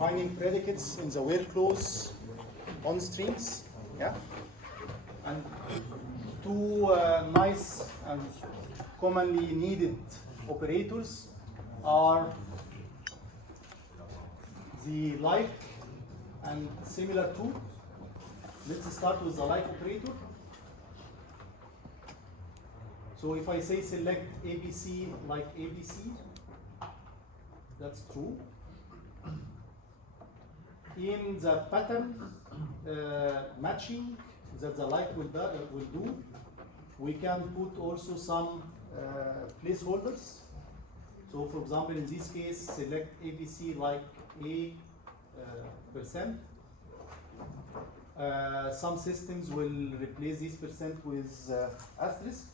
defining predicates in the where clause on strings. Yeah. And two nice and commonly needed operators are the like and similar to. Let's start with the like operator. So if I say select ABC like ABC, that's true. In the pattern matching that the like will do, we can put also some placeholders. So for example, in this case, select ABC like A percent. Some systems will replace this percent with asterisk.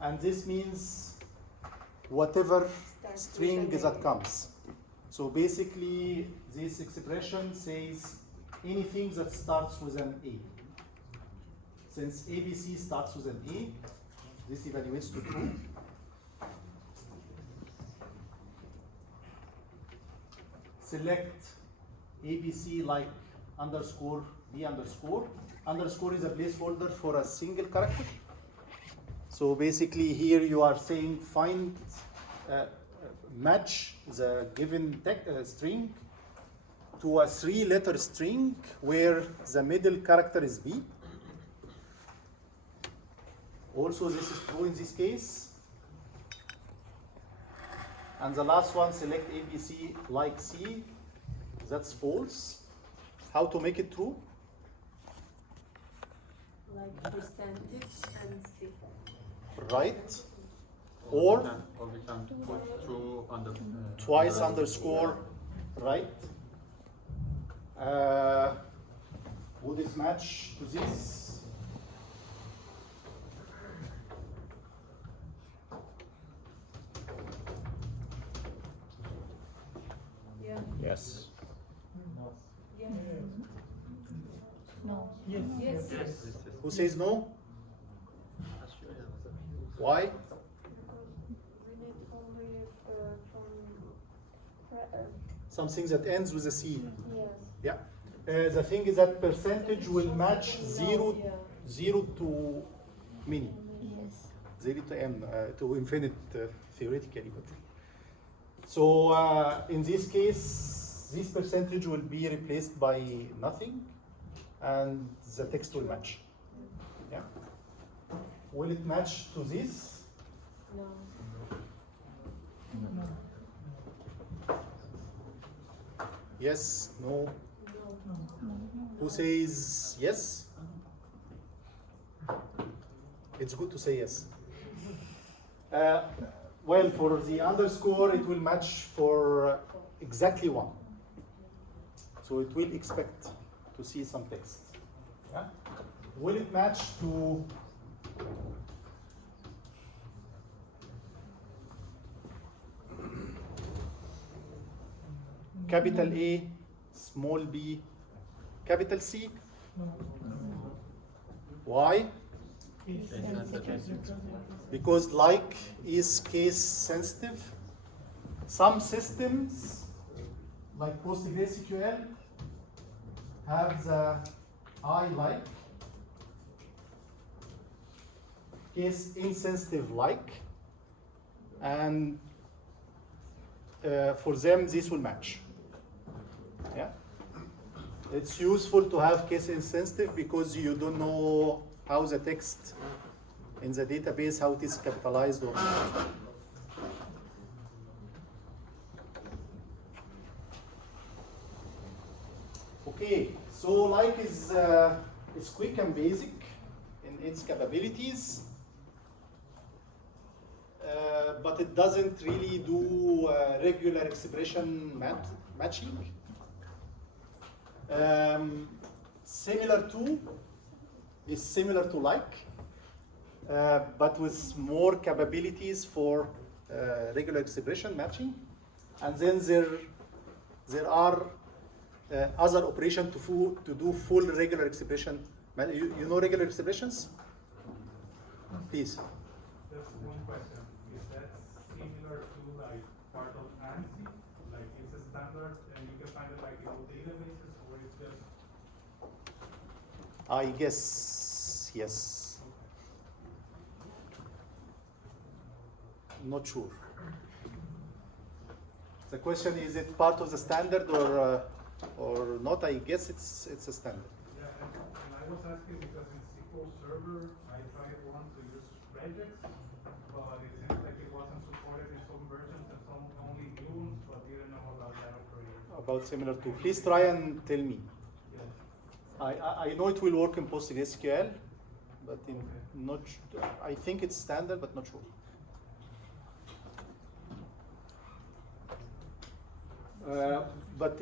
And this means whatever string that comes. So basically, this expression says anything that starts with an A. Since ABC starts with an A, this evaluates to true. Select ABC like underscore B underscore. Underscore is a placeholder for a single character. So basically here you are saying find, match the given string to a 3-letter string where the middle character is B. Also this is true in this case. And the last one, select ABC like C, that's false. How to make it true? Like percentage and C. Right. Or we can put two twice underscore right. Would it match to this? Yeah. Yes. Yes. No. Yes. Yes. Who says no? Why? We need only from Something that ends with a C. yes. Yeah. The thing is that percentage will match zero to many. Yes. 0 to n, to infinite theoretically. But so in this case, this percentage will be replaced by nothing, and the text will match. Yeah. Will it match to this? No. Yes, no. No. Who says yes? It's good to say yes. Well, for the underscore, it will match for exactly 1. So it will expect to see some text. Yeah? Will it match to capital A, small b, capital C? Why? Because like is case sensitive. Some systems, like PostgreSQL, have the I like, case insensitive like, and for them this will match. Yeah, it's useful to have case insensitive because you don't know how the text in the database, how it is capitalized or not. Okay, so like is quick and basic in its capabilities, but it doesn't really do regular expression matching. Similar to is similar to like, but with more capabilities for regular expression matching. And then there are other operations to do full regular expression. You know regular expressions? Please. Just one question. Is that similar to like part of ANSI? Like it's a standard and you can find it like in databases or it's just? I guess yes. Not sure. The question is it part of the standard or not? I guess it's a standard. Yeah, and I was asking because in SQL Server, I tried once to use regex, but it seems like it wasn't supported in some versions and some only new ones, but didn't know about that operator. About similar to. Please try and tell me. Yes. I know it will work in PostgreSQL, but in not. I think it's standard, but not sure. But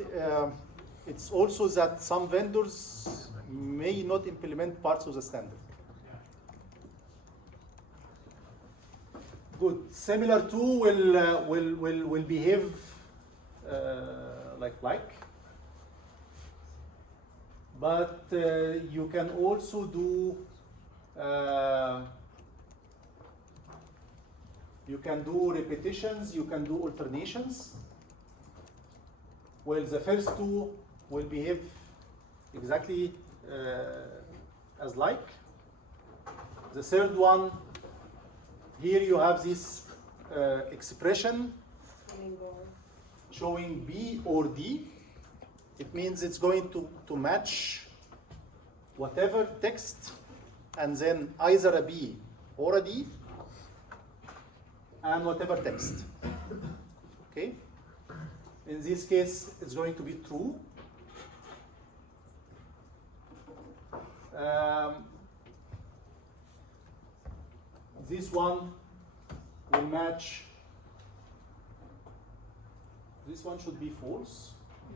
it's also that some vendors may not implement parts of the standard. Good. Similar to will behave like. But you can also do repetitions. You can do alternations. Well, the first two will behave exactly as like. The third one, here you have this expression showing B or D. It means it's going to match whatever text and then either a B or a D and whatever text. Okay? In this case, it's going to be true. This one will match. This one should be false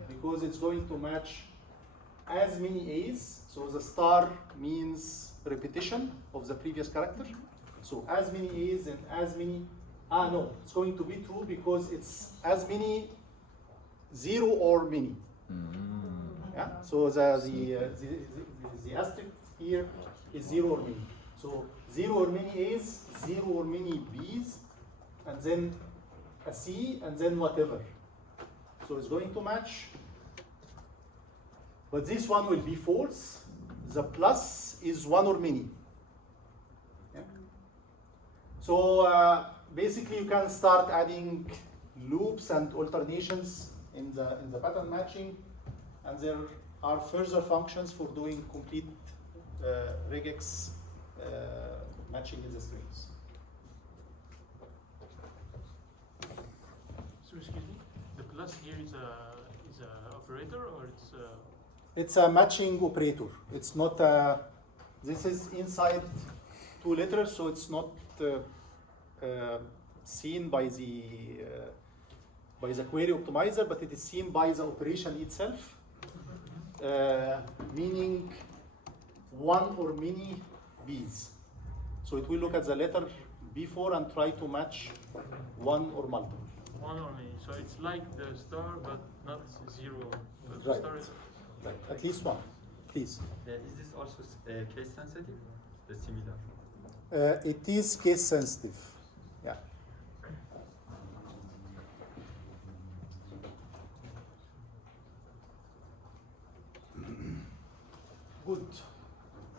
because it's going to match as many A's. So the star means repetition of the previous character. So as many A's and as many. No, it's going to be true because it's as many. 0 or many. Yeah. So the asterisk here is 0 or many. So 0 or many A's, 0 or many B's, and then a C, and then whatever. So it's going to match. But this one will be false. The plus is 1 or many. Yeah. So basically, you can start adding loops and alternations in the pattern matching, and there are further functions for doing complete regex matching in the strings. So excuse me, the plus here is a operator or it's a... It's a matching operator. It's not a. This is inside 2 letters, so it's not seen by the query optimizer, but it is seen by the operation itself, meaning 1 or many B's. So it will look at the letter before and try to match 1 or multiple. 1 or many. So it's like the star, but not 0. The Right. star is... Right. At least 1, please. Is this also case sensitive? The similar? It is case sensitive. Yeah. Good.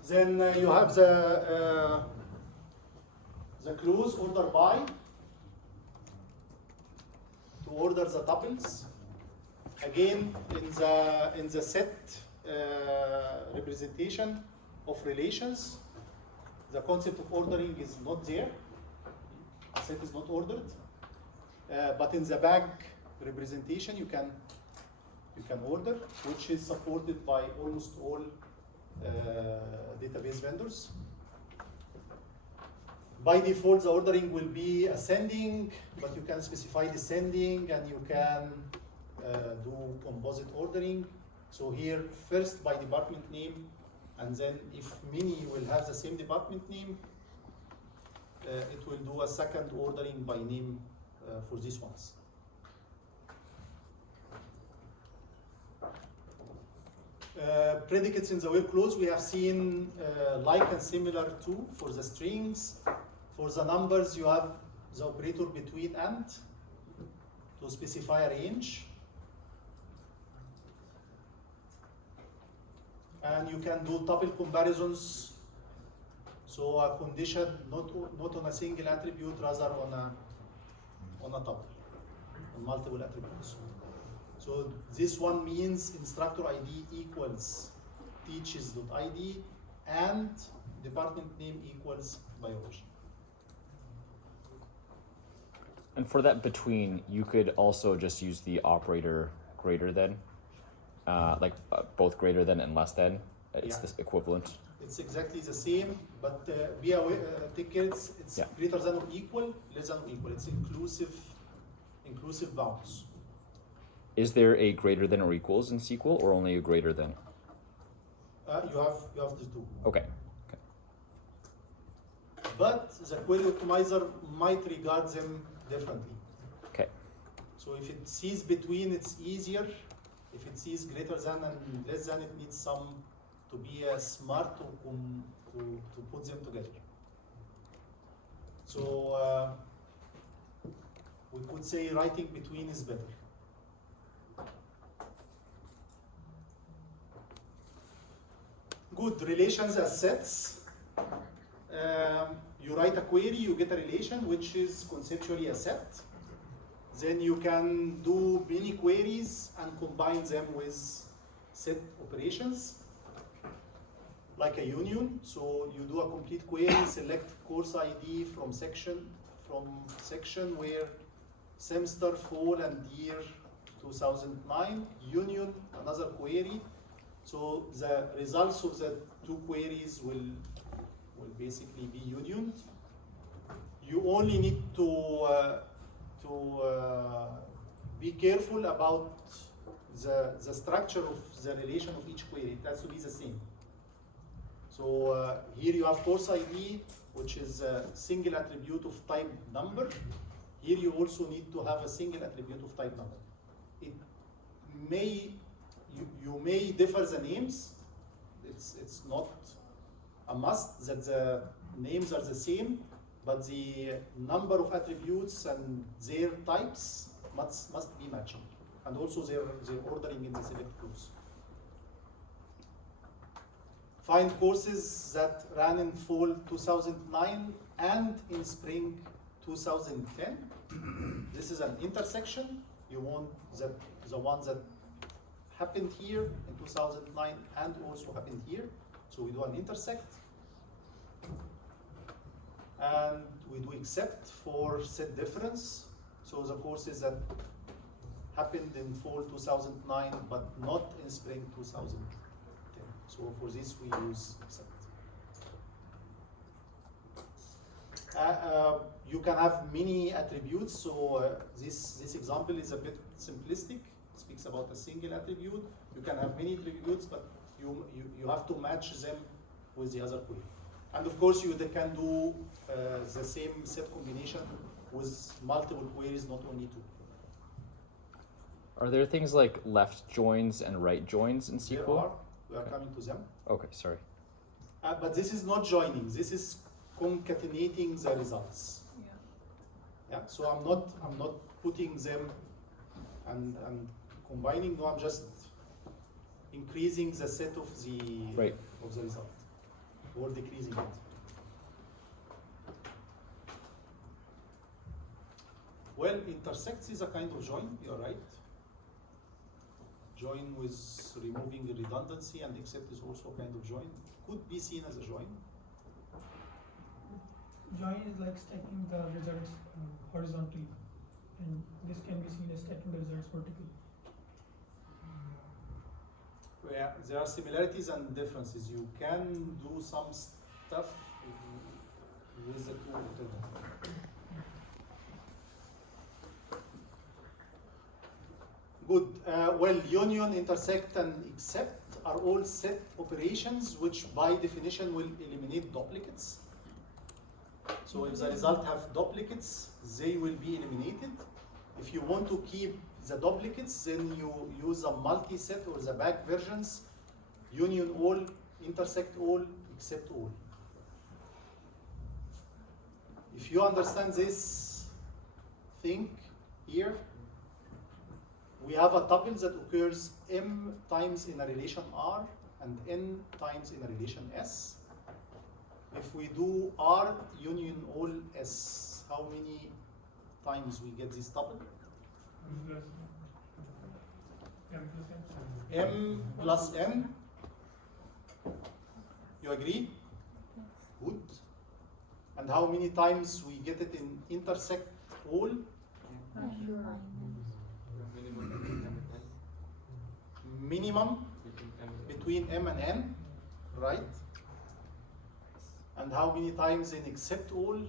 Then you have the close order by to order the tuples. Again, in the set representation of relations, the concept of ordering is not there. The set is not ordered, but in the bag representation, you can order, which is supported by almost all database vendors. By default, the ordering will be ascending, but you can specify descending, and you can do composite ordering. So here, first by department name, and then if many will have the same department name, it will do a second ordering by name for these ones. Predicates in the web clause, we have seen like and similar to for the strings. For the numbers, you have the operator between and to specify a range. And you can do tuple comparisons. So a condition not on a single attribute, rather on a tuple, on multiple attributes. So this one means instructor ID equals teaches.id and department name equals biology. And for that between, you could also just use the operator greater than, both greater than and less than. It's Yeah. this equivalent. It's exactly the same, but be aware, take care, it's Yeah. greater than or equal, less than or equal. It's inclusive bounds. Is there a greater than or equals in SQL, or only a greater than? You have the two. Okay. But the query optimizer might regard them differently. Okay. So if it sees between, it's easier. If it sees greater than and less than, it needs to be smart to put them together. So we could say writing between is better. Good, relations as sets. You write a query, you get a relation, which is conceptually a set. Then you can do many queries and combine them with set operations, like a union. So you do a complete query, select course ID from section where semester, fall, and year 2009, union, another query. So the results of the two queries will basically be unioned. You only need to be careful about the structure of the relation of each query. It has to be the same. So here you have course ID, which is a single attribute of type number. Here you also need to have a single attribute of type number. It may you may differ the names. It's not a must that the names are the same, but the number of attributes and their types must be matching, and also their ordering in the select clause. Find courses that ran in fall 2009 and in spring 2010. This is an intersection. You want the ones that happened here in 2009 and also happened here. So we do an intersect. And we do except for set difference. So the courses that happened in fall 2009 but not in spring 2010. So for this we use except. You can have many attributes. So this example is a bit simplistic. It speaks about a single attribute. You can have many attributes, but you have to match them with the other query. And of course, you can do the same set combination with multiple queries, not only two. Are there things like left joins and right joins in SQL? There are. We are coming to them. Okay, sorry. But this is not joining. This is concatenating the results. Yeah. So I'm not putting them and combining. No, I'm just increasing the set of the result or decreasing it. Well, intersects is a kind of join. You're right. Join with removing redundancy, and except is also a kind of join. Could be seen as a join. Join is like stacking the results horizontally, and this can be seen as stacking the results vertically. Yeah, there are similarities and differences. You can do some stuff with the two together. Good. Well, union, intersect, and except are all set operations which by definition will eliminate duplicates. So if the result have duplicates, they will be eliminated. If you want to keep the duplicates, then you use a multi-set or the back versions, union all, intersect all, except all. If you understand this thing here, we have a tuple that occurs m times in a relation R, and n times in a relation S. If we do R union all S, how many times we get this tuple? M plus N. You agree? Good. And how many times we get it in intersect all? Minimum between M and N, right? And how many times in except all?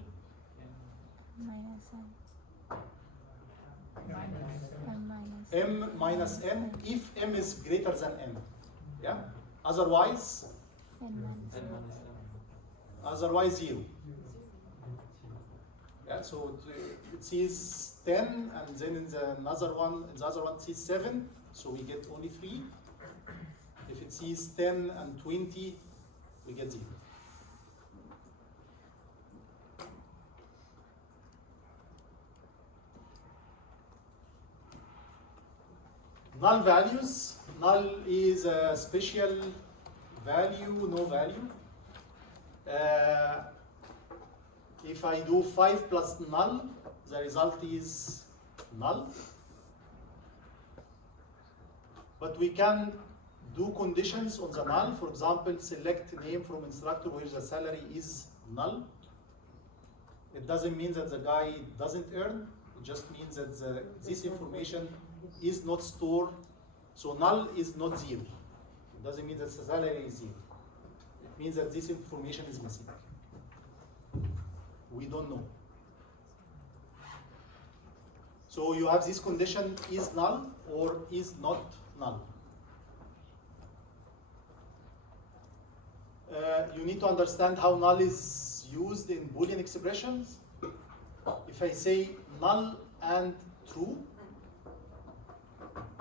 M minus N if M is greater than N. Yeah? Otherwise? Otherwise 0. Yeah, so it sees 10 and then in the other one it sees 7, so we get only 3. If it sees 10 and 20, we get 0. Null values. Null is a special value, no value. If I do 5 plus null, the result is null. But we can do conditions on the null. For example, select name from instructor where the salary is null. It doesn't mean that the guy doesn't earn. It just means that this information is not stored. So null is not 0. It doesn't mean that the salary is 0. It means that this information is missing. We don't know. So you have this condition is null or is not null. You need to understand how null is used in Boolean expressions. If I say null and true,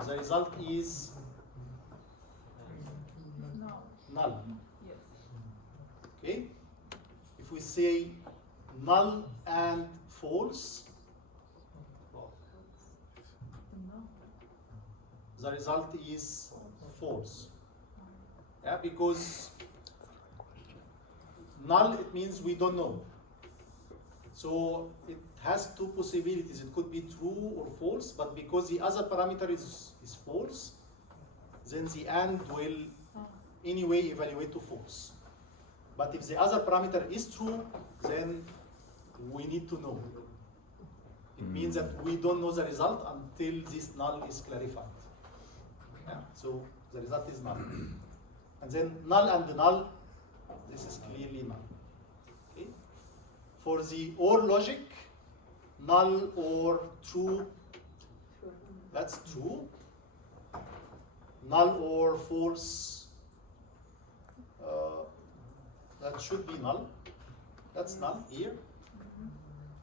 the result is null. Okay? If we say null and false, the result is false. Yeah, because null, it means we don't know. So it has two possibilities. It could be true or false, but because the other parameter is false, then the AND will anyway evaluate to false. But if the other parameter is true, then we need to know. It means that we don't know the result until this null is clarified. Yeah, so the result is null. And then null and null, this is clearly null. Okay? For the OR logic, null or true, that's true. Null or false, that should be null. That's null here.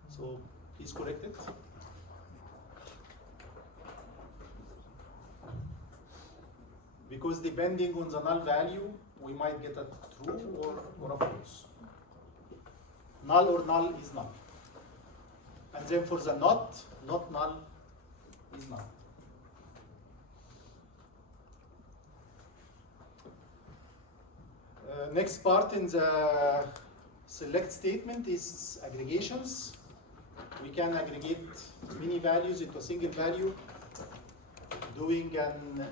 So please correct it. Because depending on the null value, we might get a true or a false. Null or null is null. And then for the not null is null. Next part in the select statement is aggregations. We can aggregate many values into a single value, doing an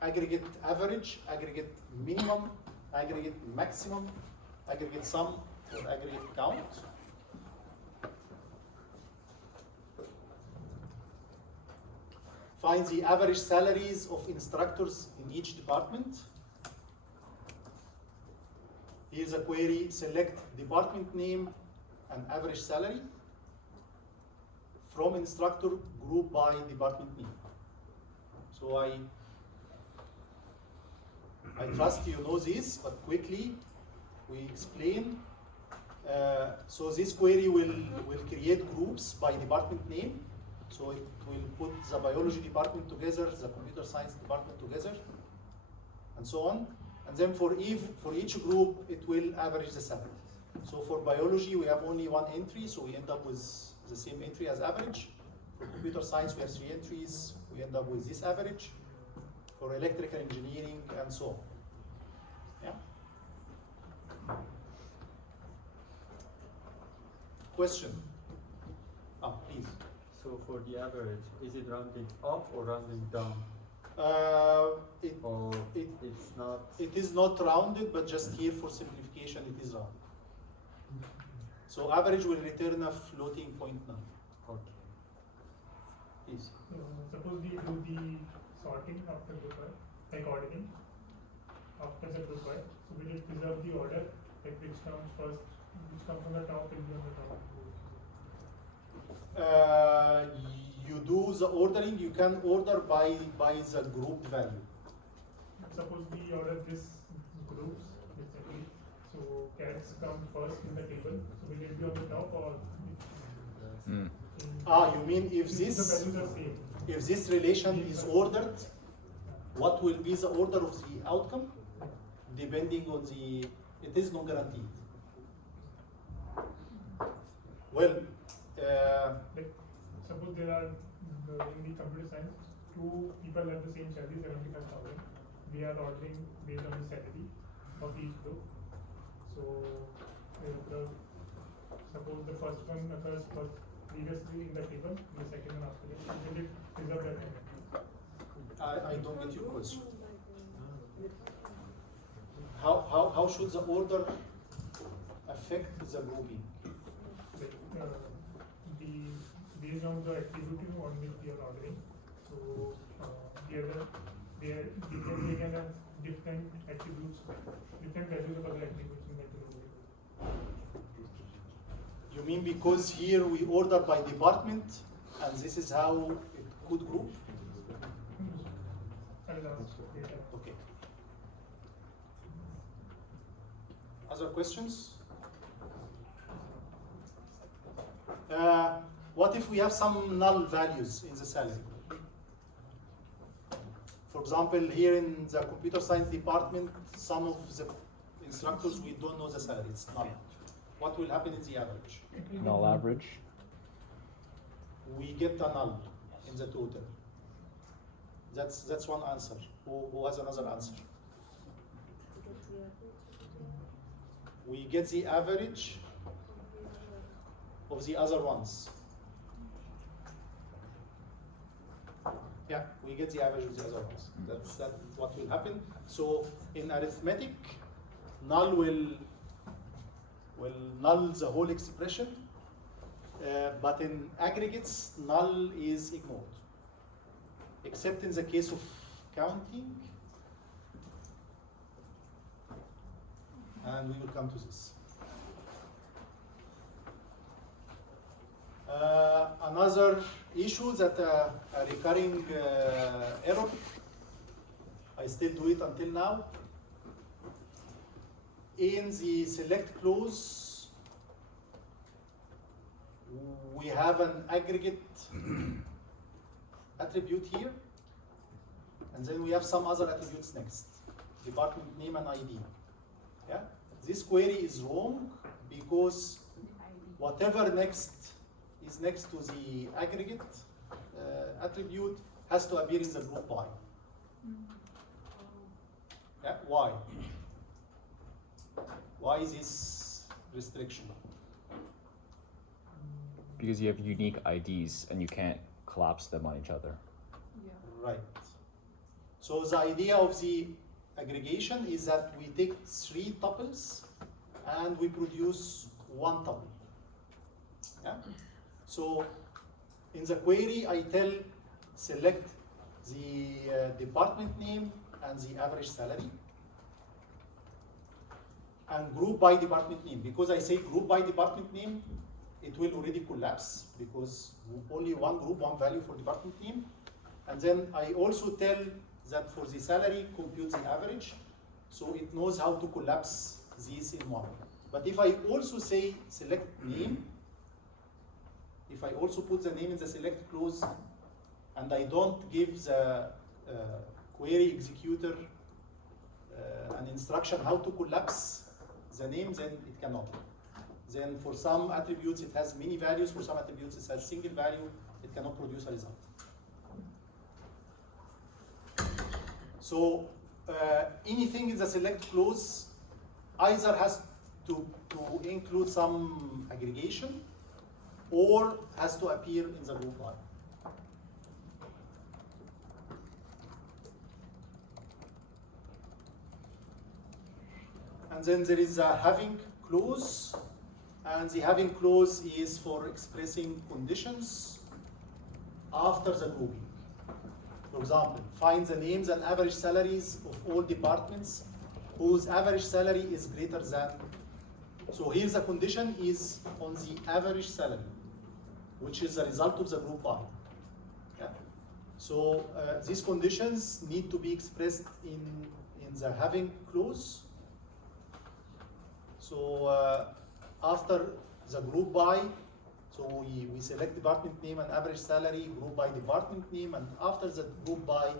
aggregate average, aggregate minimum, aggregate maximum, aggregate sum, or aggregate count. Find the average salaries of instructors in each department. Here's a query, select department name and average salary from instructor group by department name. So I trust you know this, but quickly we explain. So this query will create groups by department name. So it will put the biology department together, the computer science department together, and so on. And then for each group, it will average the salary. So for biology, we have only one entry, so we end up with the same entry as average. For computer science, we have 3 entries, we end up with this average. For electrical engineering, and so on. Question? Please. So for the average, is it rounding up or rounding down? It, Or it, it's not? it is not rounded, but just here for simplification, it is rounded. So average will return a floating point number. Okay. Please. Suppose we do the sorting after group Y, like ordering after the group Y. So we will preserve the order, like which comes first, which comes from the top will be on the top. You do the ordering, you can order by the group value. Suppose we order this groups basically. So cats come first in the table. So will it be on the top or? Mm. You mean if The this values are same. if this relation is ordered, what will be the order of the outcome? Depending on the, it is not guaranteed. Well, Like, suppose there are in the computer science, two people have the same salary, 75,000. We are ordering based on the salary of each group. So, suppose the first one occurs first previously in the table, the second one after it. Will it preserve that time? I don't get your question. How should the order affect the grouping? Like, based on the activity on which we are ordering. So, they can have different attributes, different values of other attributes in that group. You mean because here we order by department, and this is how it could group? Okay. Other questions? What if we have some null values in the salary? For example, here in the computer science department, some of the instructors, we don't know the salary, it's null. What will happen in the average? Null average. We get a null in the total. That's one answer. Who has another answer? We get the average of the other ones. Yeah, we get the average of the other ones. That's what will happen. So in arithmetic, null will null the whole expression, but in aggregates, null is ignored, except in the case of counting, and we will come to this. Another issue that a recurring error, I still do it until now. In the select clause, we have an aggregate attribute here, and then we have some other attributes next, department name and ID. Yeah? This query is wrong because whatever is next to the aggregate attribute has to appear in the group Y. Yeah? Why? Why is this restriction? Because you have unique IDs and you can't collapse them on each other. Right. So the idea of the aggregation is that we take 3 tuples and we produce 1 tuple. Yeah? So in the query, I tell select the department name and the average salary, and group by department name. Because I say group by department name, it will already collapse because only one group, one value for department name. And then I also tell that for the salary, compute the average, so it knows how to collapse these in one. But if I also say select name, if I also put the name in the select clause, and I don't give the query executor an instruction how to collapse the name, then it cannot. Then for some attributes it has many values, for some attributes it has single value, it cannot produce a result. So anything in the select clause either has to include some aggregation, or has to appear in the group by. And then there is a having clause, and the having clause is for expressing conditions after the grouping. For example, find the names and average salaries of all departments whose average salary is greater than. So here the condition is on the average salary, which is the result of the group by. Yeah. So these conditions need to be expressed in the having clause. So after the group by, so we select department name and average salary, group by department name, and after the group by,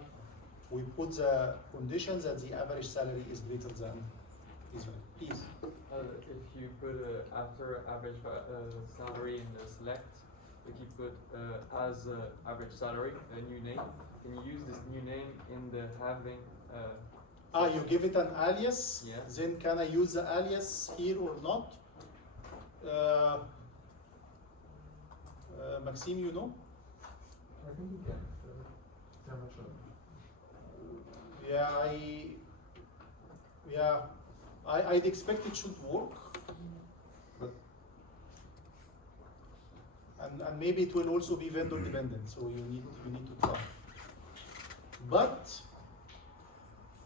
we put the conditions that the average salary is greater than this one. Please. If you put after average salary in the select, if you put as average salary a new name, can you use this new name in the having? You give it an alias. Yeah. Then can I use the alias here or not? Maxime, you know? I think you can. I'm not sure. I'd expect it should work. But and maybe it will also be vendor dependent, so you need to try. But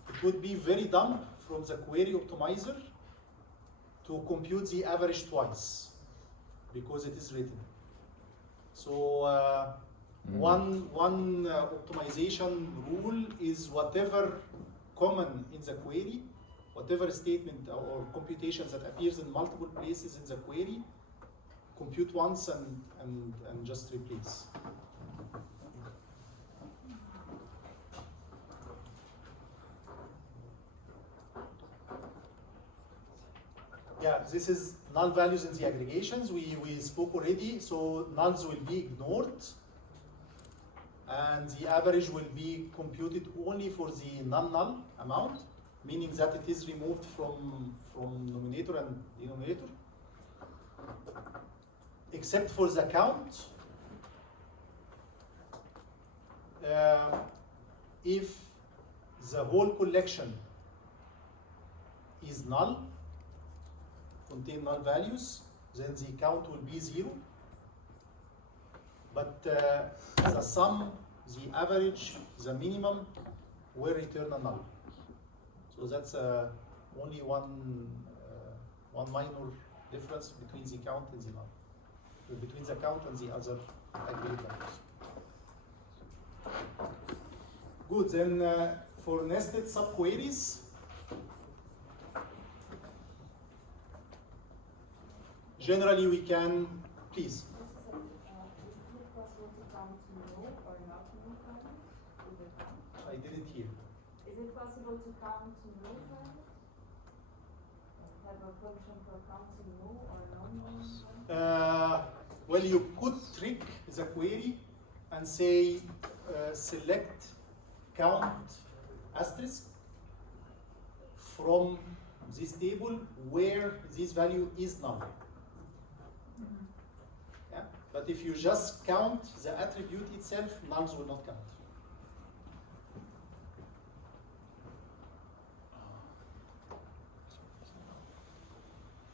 it would be very dumb from the query optimizer to compute the average twice, because it is written. So one optimization rule is whatever common in the query, whatever statement or computation that appears in multiple places in the query, compute once and just replace. Yeah, this is null values in the aggregations. We spoke already, so nulls will be ignored, and the average will be computed only for the non-null amount, meaning that it is removed from numerator and denominator, except for the count. If the whole collection is null, contain null values, then the count will be 0. But the sum, the average, the minimum will return a null. So that's only one minor difference between the count and the null, between the count and the other aggregate values. Good, then for nested subqueries, generally we can, please. Is it possible to count no or not no values with the count? I didn't hear. Is it possible to count no values? Have a function for counting no or non-no? Well, you could trick the query and say select count asterisk from this table where this value is null. Yeah? But if you just count the attribute itself, nulls will not count.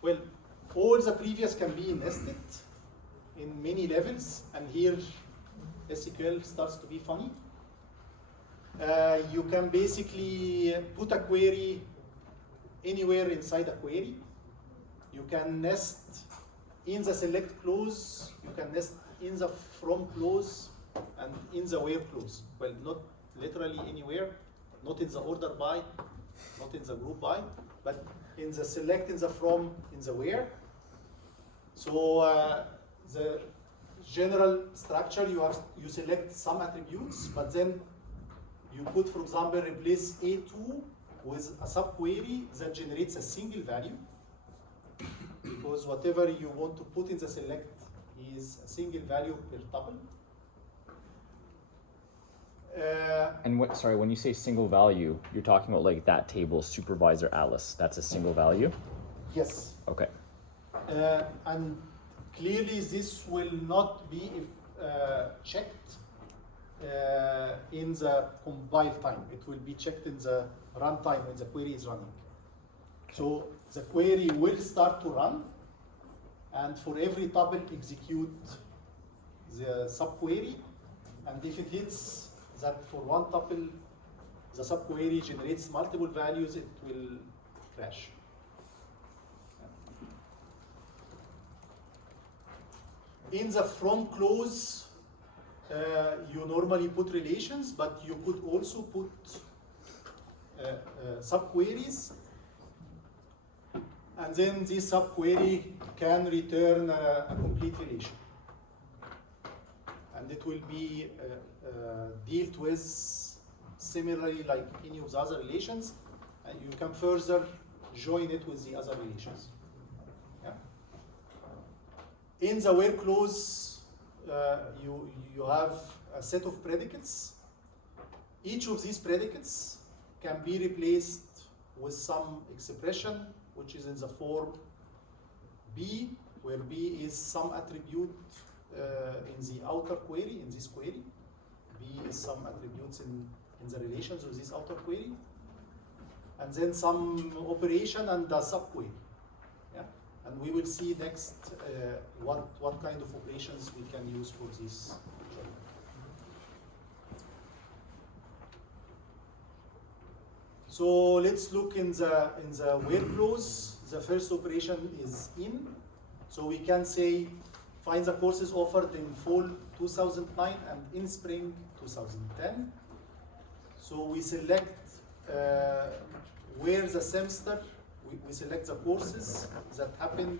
Well, all the previous can be nested in many levels, and here SQL starts to be funny. You can basically put a query anywhere inside a query. You can nest in the select clause, you can nest in the from clause, and in the where clause. Well, not literally anywhere, not in the order by, not in the group by, but in the select, in the from, in the where. So the general structure, you select some attributes, but then you could, for example, replace A2 with a subquery that generates a single value, because whatever you want to put in the select is a single value per tuple. And what, sorry, when you say single value, you're talking about like that table supervisor Alice. That's a single value. Yes. Okay. And clearly this will not be checked in the compile time. It will be checked in the runtime when the query is running. So the query will start to run, and for every tuple execute the subquery, and if it hits that for one tuple the subquery generates multiple values, it will crash. In the from clause, you normally put relations, but you could also put subqueries, and then this subquery can return a complete relation. And it will be dealt with similarly like any of the other relations, and you can further join it with the other relations. Yeah. In the where clause, you have a set of predicates. Each of these predicates can be replaced with some expression which is in the form B, where B is some attribute in the outer query, in this query. B is some attributes in the relations of this outer query. And then some operation and the subquery. Yeah? And we will see next what kind of operations we can use for this job. So let's look in the where clause. The first operation is in. So we can say find the courses offered in fall 2009 and in spring 2010. So we select where the semester, we select the courses that happened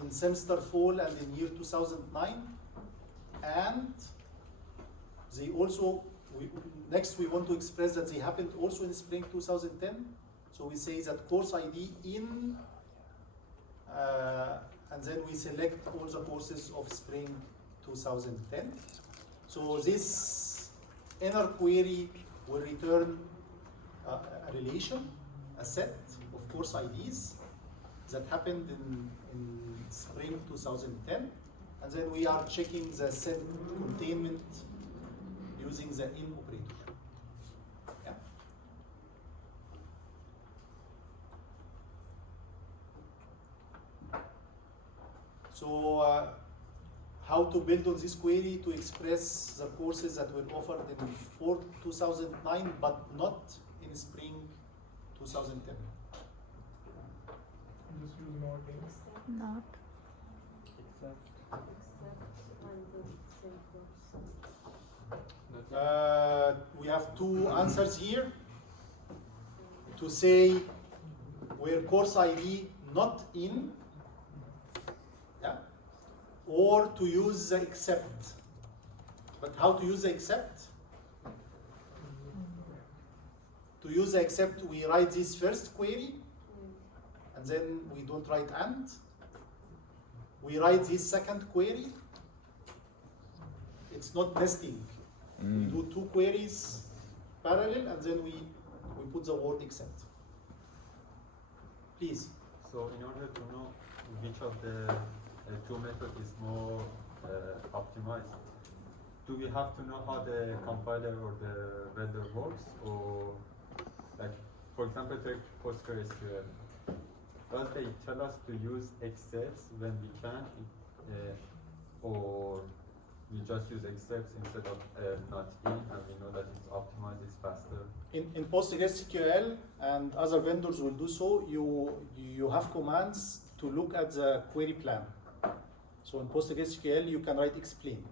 in semester fall and in year 2009, and they also, next we want to express that they happened also in spring 2010. So we say that course ID in, and then we select all the courses of spring 2010. So this inner query will return a relation, a set of course IDs that happened in spring 2010. And then we are checking the set containment using the in operator. Yeah. So how to build on this query to express the courses that were offered in fall 2009 but not in spring 2010. Just use not in. Not. Except. We have two answers here. To say where course ID not in, yeah, or to use the except. But how to use the except? To use the except, we write this first query, and then we don't write and. We write this second query. It's not nesting. We do two queries parallel, and then we put the word except. Please. So in order to know which of the two methods is more optimized, do we have to know how the compiler or the vendor works, or like, for example, take PostgreSQL? Does they tell us to use excepts when we can, or we just use excepts instead of not in, and we know that it's optimized, it's faster? In PostgreSQL, and other vendors will do so, you have commands to look at the query plan. So in PostgreSQL, you can write explain.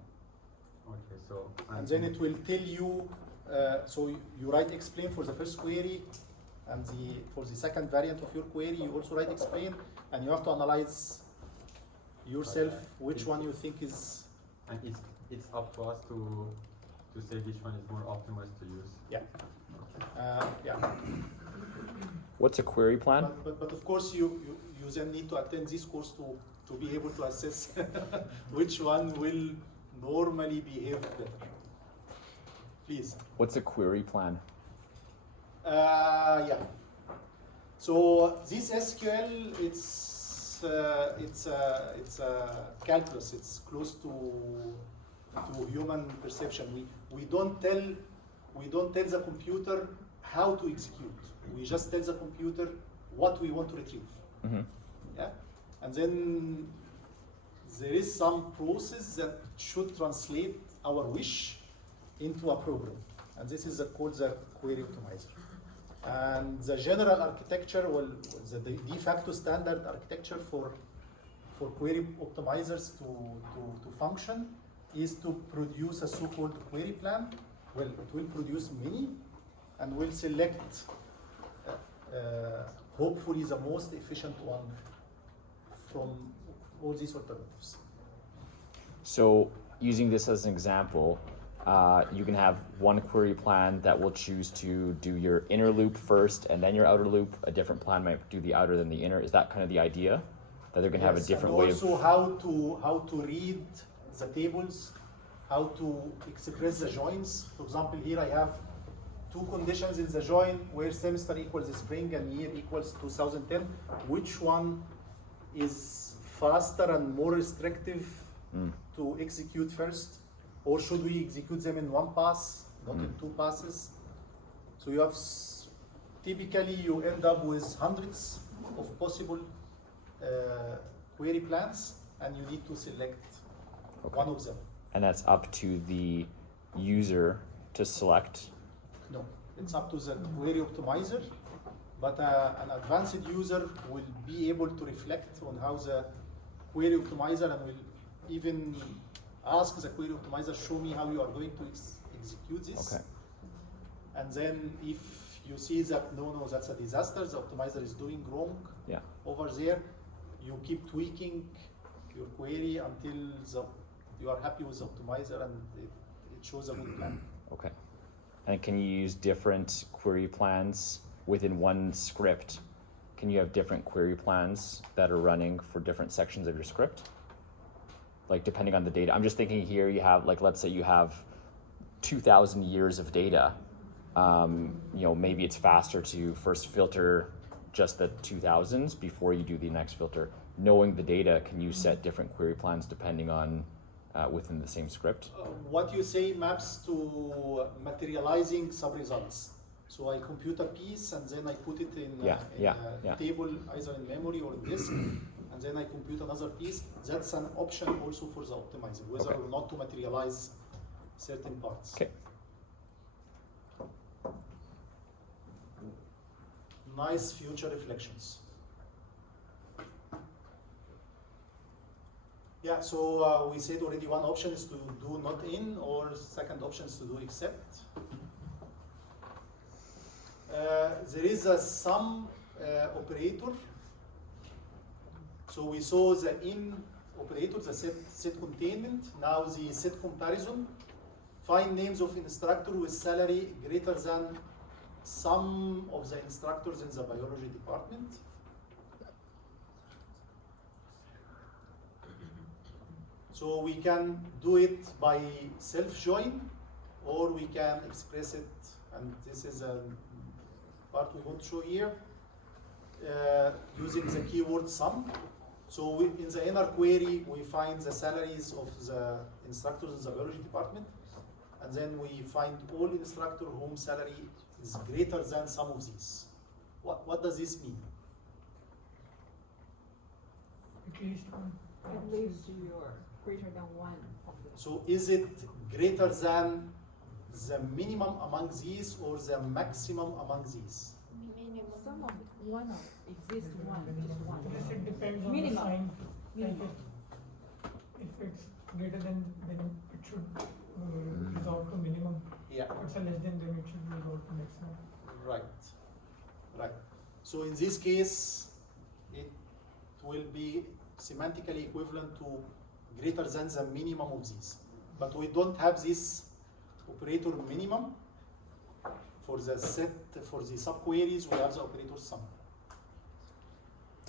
Okay, so And then it will tell you, so you write explain for the first query, and for the second variant of your query, you also write explain, and you have to analyze yourself which one you think is. And it's up to us to say which one is more optimized to use. Yeah. Yeah. What's a query plan? But of course, you then need to attend this course to be able to assess which one will normally behave better. Please. What's a query plan? Yeah. So this SQL, it's a calculus. It's close to human perception. We don't tell the computer how to execute. We just tell the computer what we want to retrieve. Mm-hmm. Yeah, and then there is some process that should translate our wish into a program, and this is called the query optimizer. And the general architecture, well, the de facto standard architecture for query optimizers to function is to produce a so-called query plan. Well, it will produce many, and will select hopefully the most efficient one from all these alternatives. So using this as an example, you can have one query plan that will choose to do your inner loop first and then your outer loop. A different plan might do the outer than the inner. Is that kind of the idea? That they're going to have a different way of... Also how to read the tables, how to express the joins. For example, here I have two conditions in the join where semester equals spring and year equals 2010. Which one is faster and more restrictive to execute first? Or should we execute them in one pass, not in two passes? So you have, typically you end up with hundreds of possible query plans, and you need to select one of them. And that's up to the user to select? No, it's up to the query optimizer, but an advanced user will be able to reflect on how the query optimizer, and will even ask the query optimizer, show me how you are going to execute this. Okay. And then if you see that, no, that's a disaster, the optimizer is doing wrong over there, you keep tweaking your query until you are happy with the optimizer and it shows a good plan. Okay. And can you use different query plans within one script? Can you have different query plans that are running for different sections of your script? Like depending on the data. I'm just thinking here you have, like, let's say you have 2,000 years of data. Maybe it's faster to first filter just the 2000s before you do the next filter. Knowing the data, can you set different query plans depending on within the same script? What you say maps to materializing sub-results. So I compute a piece and then I put it in a table, either in memory or in disk, and then I compute another piece. That's an option also for the optimizer, whether or not to materialize certain parts. Okay. Nice future reflections. Yeah, so we said already one option is to do not in, or second option is to do except. There is a sum operator. So we saw the in operator, the set containment. Now the set comparison. Find names of instructor with salary greater than sum of the instructors in the biology department. So we can do it by self-join, or we can express it, and this is a part we want to show here, using the keyword sum. So in the inner query, we find the salaries of the instructors in the biology department, and then we find all instructors whom salary is greater than some of these. What does this mean? At least one. At least you're greater than one of them. So is it greater than the minimum among these or the maximum among these? Some of one of exists one is one. Yes, it depends on Minimum. the sign. Minimum. If it's greater than, then it should resolve to minimum. Yeah. If it's a less than, then it should resolve to maximum. Right. So in this case, it will be semantically equivalent to greater than the minimum of these. But we don't have this operator minimum. For the set, for the subqueries, we have the operator sum.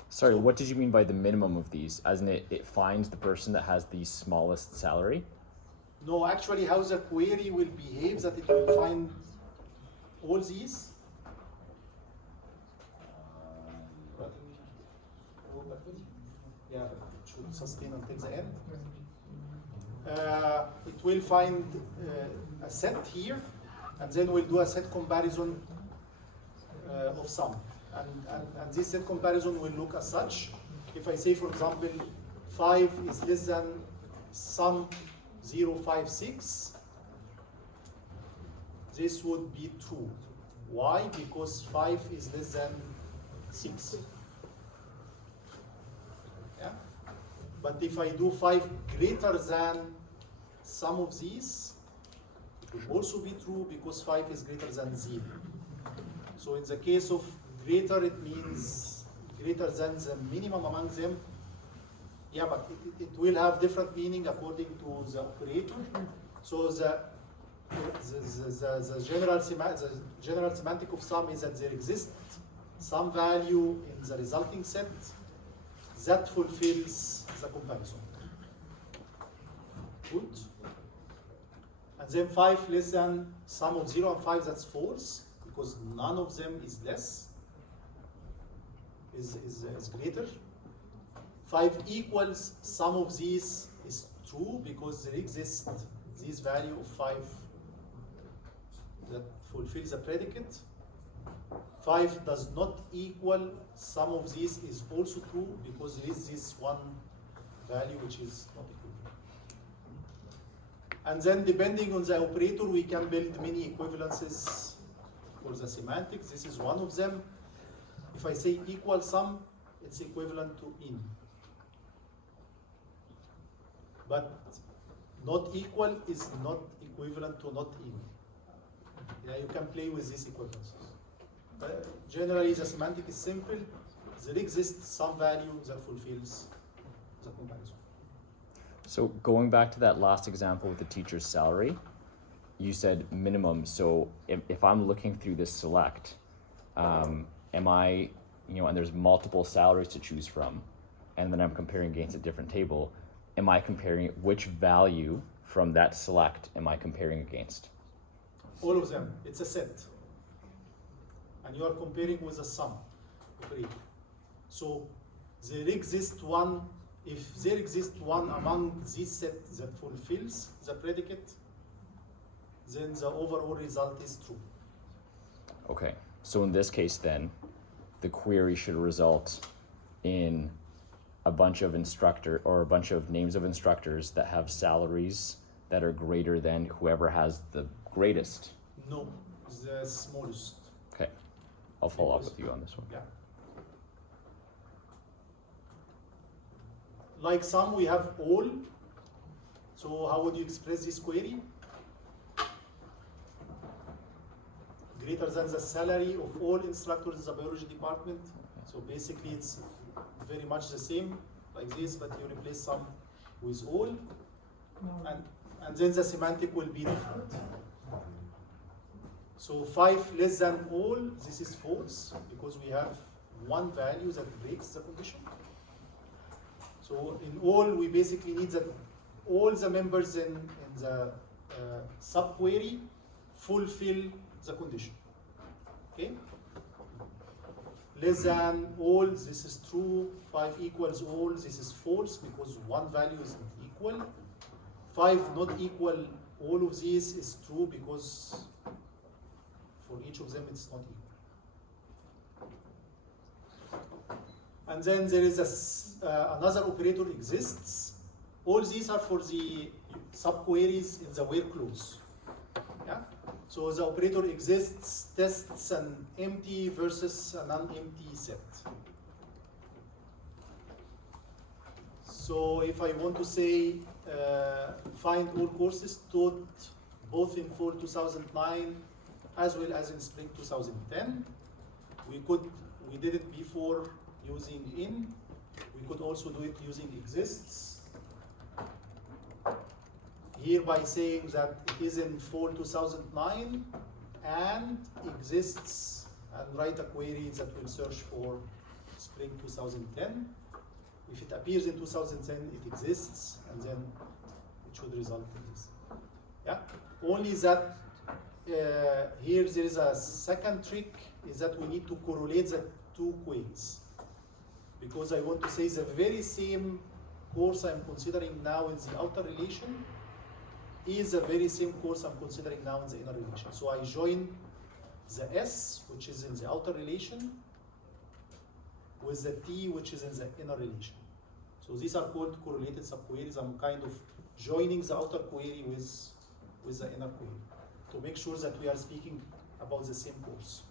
Sorry, what did you mean by the minimum of these? As in it finds the person that has the smallest salary? No, actually how the query will behave, that it will find all these. sustain until the end. It will find a set here, and then we'll do a set comparison of sum. And this set comparison will look as such. If I say, for example, 5 is less than sum 056, this would be true. Why? Because 5 is less than 6. Yeah? But if I do 5 greater than some of these, it will also be true because 5 is greater than 0. So in the case of greater, it means greater than the minimum among them. Yeah, but it will have different meaning according to the operator. So the general semantic of sum is that there exists some value in the resulting set that fulfills the comparison. Good. And then 5 less than sum of 0 and 5, that's false, because none of them is less, is greater. 5 equals sum of these is true, because there exists this value of 5 that fulfills the predicate. 5 does not equal sum of these is also true, because there is this one value which is not equivalent. And then depending on the operator, we can build many equivalences for the semantics. This is one of them. If I say equal sum, it's equivalent to in. But not equal is not equivalent to not in. Yeah, you can play with these equivalences. Generally, the semantic is simple. There exists some value that fulfills the comparison. So going back to that last example with the teacher's salary, you said minimum. So if I'm looking through this select, am I, and there's multiple salaries to choose from, and then I'm comparing against a different table, am I comparing which value from that select am I comparing against? All of them. It's a set. And you are comparing with a sum operator. So there exists one, if there exists one among this set that fulfills the predicate, then the overall result is true. Okay, so in this case then, the query should result in a bunch of a bunch of names of instructors that have salaries that are greater than whoever has the greatest. No, the smallest. Okay, I'll follow up with you on this one. Yeah. Like sum, we have all. So how would you express this query? Greater than the salary of all instructors in the biology department. So basically it's very much the same like this, but you replace sum with all. And then the semantic will be different. So 5 less than all, this is false, because we have one value that breaks the condition. So in all, we basically need that all the members in the subquery fulfill the condition. Okay? Less than all, this is true. 5 equals all, this is false, because one value is not equal. 5 not equal all of these is true, because for each of them it's not equal. And then there is another operator exists. All these are for the subqueries in the where clause. Yeah? So the operator exists, tests an empty versus a non-empty set. So if I want to say find all courses taught both in fall 2009 as well as in spring 2010, we did it before using in. We could also do it using exists. Here by saying that it is in fall 2009 and exists, and write a query that will search for spring 2010. If it appears in 2010, it exists, and then it should result in this. Yeah. Only that here there is a second trick, is that we need to correlate the two queries, because I want to say the very same course I'm considering now in the outer relation is the very same course I'm considering now in the inner relation. So I join the S, which is in the outer relation, with the T, which is in the inner relation. So these are called correlated subqueries. I'm kind of joining the outer query with the inner query to make sure that we are speaking about the same course.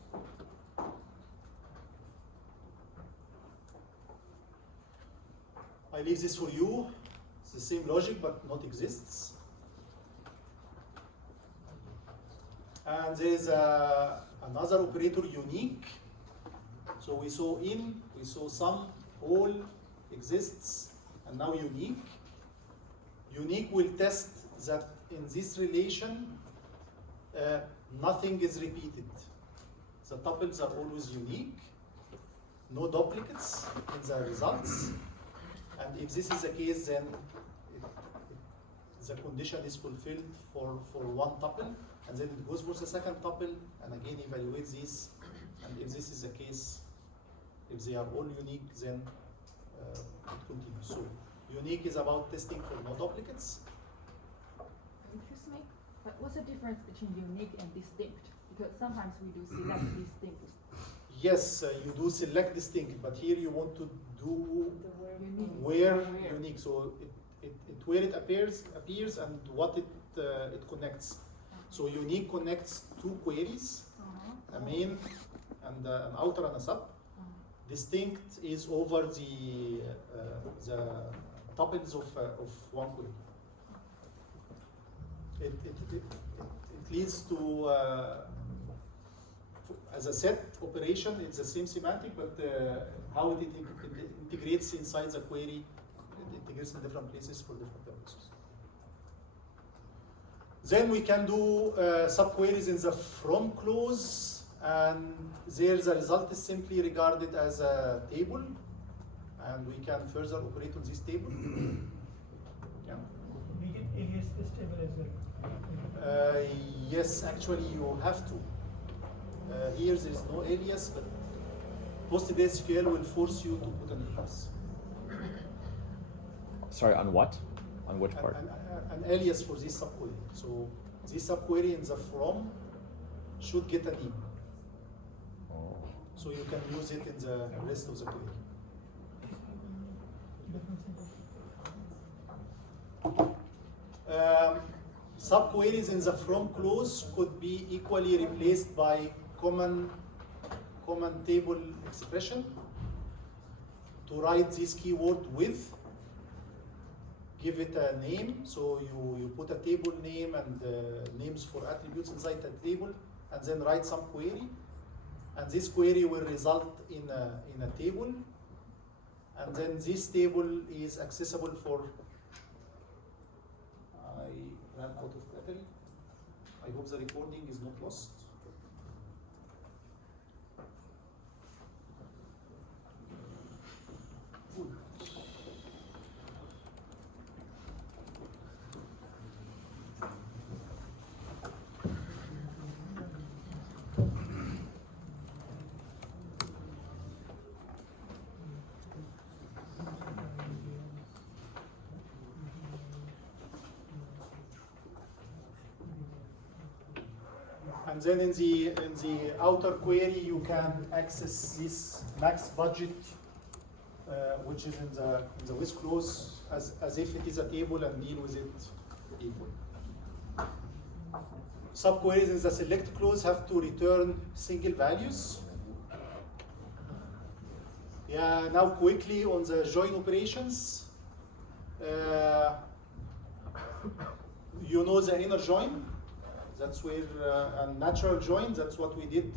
I leave this for you. It's the same logic, but not exists. And there is another operator, unique. So we saw in, we saw some, all exists, and now unique. Unique will test that in this relation, nothing is repeated. The tuples are always unique, no duplicates in the results. And if this is the case, then the condition is fulfilled for one tuple, and then it goes for the second tuple, and again evaluates this. And if this is the case, if they are all unique, then it continues. So unique is about testing for no duplicates. Excuse me, but what's the difference between unique and distinct? Because sometimes we do select distinct. Yes, you do select distinct, but here you want to do Unique. where unique. So it where it appears and what it connects. So unique connects two queries, a main and an outer and a sub. Distinct is over the tuples of one query. It leads to as a set operation, it's the same semantic, but how it integrates inside the query, it integrates in different places for different purposes. Then we can do subqueries in the from clause, and there the result is simply regarded as a table, and we can further operate on this table. Yeah. Make it alias this table as well. Yes, actually you have to. Here there is no alias, but PostgreSQL will force you to put an alias. Sorry, on what? On which part? An alias for this subquery. So this subquery in the from should get a name. Oh. So you can use it in the rest of the query. Subqueries in the from clause could be equally replaced by common table expression to write this keyword with, give it a name. So you put a table name and names for attributes inside the table, and then write some query. And this query will result in a table. And then this table is accessible for, I ran out of battery. I hope the recording is not lost. Good. And then in the outer query, you can access this max budget, which is in the with clause, as if it is a table, and deal with it equal. Subqueries in the select clause have to return single values. Yeah. Now quickly on the join operations. You know the inner join. That's where a natural join, that's what we did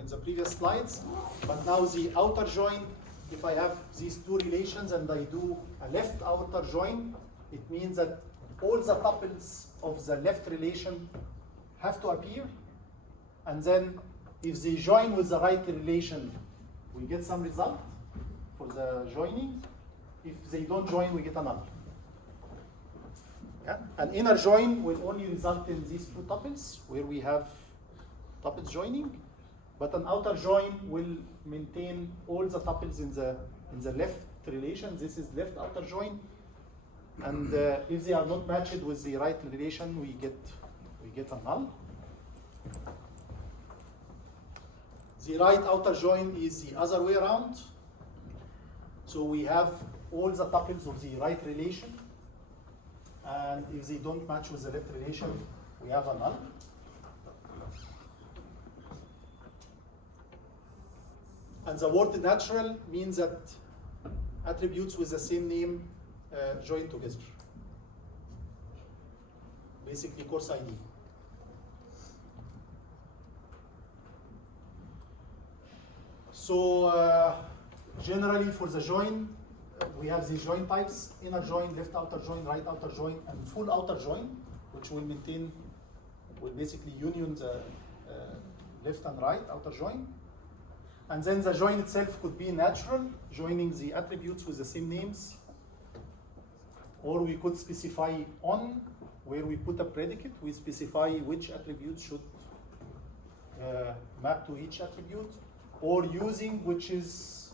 in the previous slides. But now the outer join, if I have these two relations and I do a left outer join, it means that all the tuples of the left relation have to appear. And then if they join with the right relation, we get some result for the joining. If they don't join, we get a null. Yeah. An inner join will only result in these two tuples where we have tuples joining, but an outer join will maintain all the tuples in the left relation, this is left outer join. And if they are not matched with the right relation, we get a null. The right outer join is the other way around. So we have all the tuples of the right relation. And if they don't match with the left relation, we have a null. And the word natural means that attributes with the same name join together. Basically course ID. So generally for the join, we have these join types: inner join, left outer join, right outer join, and full outer join, which will basically union the left and right outer join. And then the join itself could be natural, joining the attributes with the same names. Or we could specify on, where we put a predicate, we specify which attributes should map to each attribute. Or using, which is,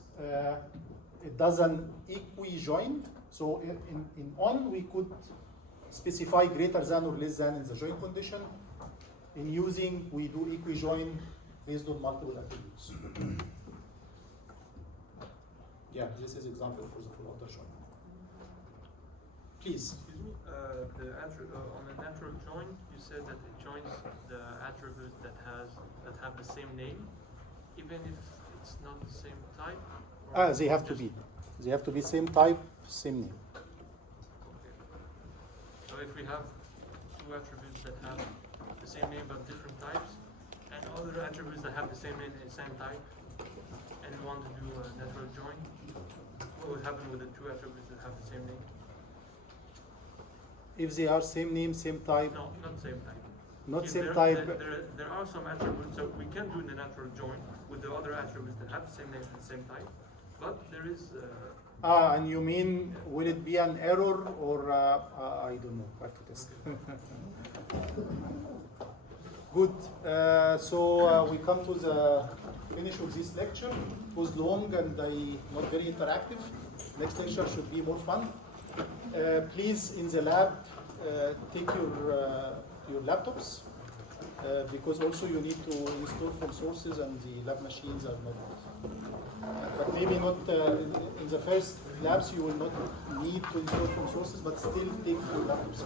it does an equi-join. So in on, we could specify greater than or less than in the join condition. In using, we do equi-join based on multiple attributes. Yeah, this is example for the full outer join. Please. Excuse me, on a natural join, you said that it joins the attributes that have the same name, even if it's not the same type? They have to be. They have to be same type, same name. Okay. So if we have two attributes that have the same name but different types, and other attributes that have the same name and same type, and we want to do a natural join, what would happen with the two attributes that have the same name? If they are same name, same type. No, not same type. Not If same there, type. There are some attributes that we can do the natural join with the other attributes that have the same name and same type, but there is. And you mean, will it be an error or I don't know? I have to test. Good. So we come to the finish of this lecture. It was long and not very interactive. Next lecture should be more fun. Please, in the lab, take your laptops because also you need to install from sources and the lab machines are not. But maybe not in the first labs you will not need to install from sources, but still take your laptops.